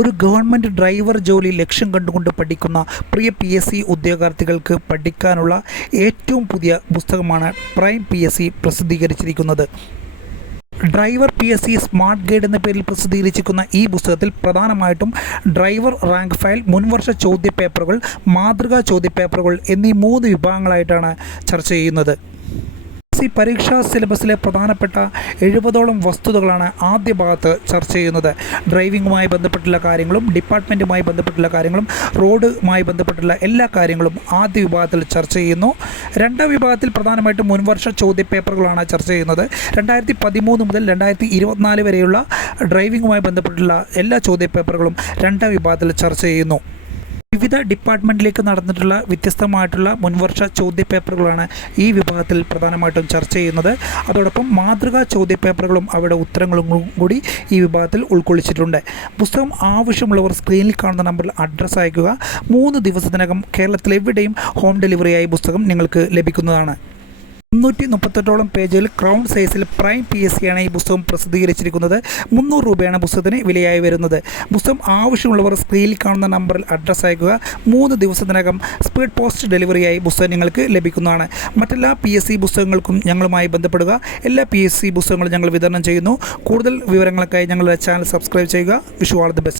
ഒരു government driver ജോലി ലക്ഷ്യം കണ്ടുകൊണ്ട് പഠിക്കുന്ന പ്രിയ PSC ഉദ്യോഗാർത്ഥികൾക്ക് പഠിക്കാനുള്ള ഏറ്റവും പുതിയ പുസ്തകമാണ് പ്രൈം PSC പ്രസിദ്ധീകരിച്ചിരിക്കുന്നത്. ഡ്രൈവർ PSC സ്മാർട്ട് ഗൈഡ് എന്ന പേരിൽ പ്രസിദ്ധീകരിച്ചിരിക്കുന്ന ഈ പുസ്തകത്തിൽ പ്രധാനമായിട്ടും ഡ്രൈവർ റാങ്ക് ഫയൽ, മുൻവർഷ ചോദ്യപേപ്പറുകൾ, മാതൃകാ ചോദ്യപേപ്പറുകൾ എന്നീ 3 വിഭാഗങ്ങളായിട്ടാണ് ചർച്ച ചെയ്യുന്നത്. പരീക്ഷാ സിലബസിലെ പ്രധാനപ്പെട്ട 70ഓളം വസ്തുതകളാണ് ആദ്യ ഭാഗത്ത് ചർച്ച ചെയ്യുന്നത്. ഡ്രൈവിങ്ങുമായി ബന്ധപ്പെട്ടുള്ള കാര്യങ്ങളും ഡിപ്പാർട്ട്മെൻറ്റുമായി ബന്ധപ്പെട്ടുള്ള കാര്യങ്ങളും റോഡുമായി ബന്ധപ്പെട്ടുള്ള എല്ലാ കാര്യങ്ങളും ആദ്യ വിഭാഗത്തിൽ ചർച്ച ചെയ്യുന്നു. രണ്ടാം വിഭാഗത്തിൽ പ്രധാനമായിട്ടും മുൻവർഷ ചോദ്യപേപ്പറുകളാണ് ചർച്ച ചെയ്യുന്നത്. 2013 മുതൽ 2024 വരെയുള്ള ഡ്രൈവിങ്ങുമായി ബന്ധപ്പെട്ടുള്ള എല്ലാ ചോദ്യപേപ്പറുകളും രണ്ടാം വിഭാഗത്തിൽ ചർച്ച ചെയ്യുന്നു. വിവിധ ഡിപ്പാർട്ട്മെൻറ്റിലേക്ക് നടന്നിട്ടുള്ള വ്യത്യസ്തമായിട്ടുള്ള മുൻവർഷ ചോദ്യപേപ്പറുകളാണ് ഈ വിഭാഗത്തിൽ പ്രധാനമായിട്ടും ചർച്ച ചെയ്യുന്നത്. അതോടൊപ്പം മാതൃകാ ചോദ്യപേപ്പറുകളും അവയുടെ ഉത്തരങ്ങളും കൂടി ഈ വിഭാഗത്തിൽ ഉൾക്കൊള്ളിച്ചിട്ടുണ്ട്. പുസ്തകം ആവശ്യമുള്ളവർ സ്ക്രീനിൽ കാണുന്ന നമ്പറിൽ അഡ്രസ്സ് അയക്കുക. 3 ദിവസത്തിനകം കേരളത്തിലെവിടെയും ഹോം ഡെലിവറിയായി പുസ്തകം നിങ്ങൾക്ക് ലഭിക്കുന്നതാണ്. 338ഓളം പേജുകൾ ക്രൗൺ സൈസിൽ പ്രൈം PSC ആണ് ഈ പുസ്തകം പ്രസിദ്ധീകരിച്ചിരിക്കുന്നത്. 300 രൂപയാണ് പുസ്തകത്തിന് വിലയായി വരുന്നത്. പുസ്തകം ആവശ്യമുള്ളവർ സ്ക്രീനിൽ കാണുന്ന നമ്പറിൽ അഡ്രസ്സ് അയക്കുക. 3 ദിവസത്തിനകം സ്പീഡ് പോസ്റ്റ് ഡെലിവറിയായി പുസ്തകം നിങ്ങൾക്ക് ലഭിക്കുന്നതാണ്. മറ്റെല്ലാ PSC പുസ്തകങ്ങൾക്കും ഞങ്ങളുമായി ബന്ധപ്പെടുക. എല്ലാ PSC പുസ്തകങ്ങളും ഞങ്ങൾ വിതരണം ചെയ്യുന്നു. കൂടുതൽ വിവരങ്ങൾക്കായി ഞങ്ങളുടെ ചാനൽ സബ്സ്ക്രൈബ് ചെയ്യുക. Wish you all the best.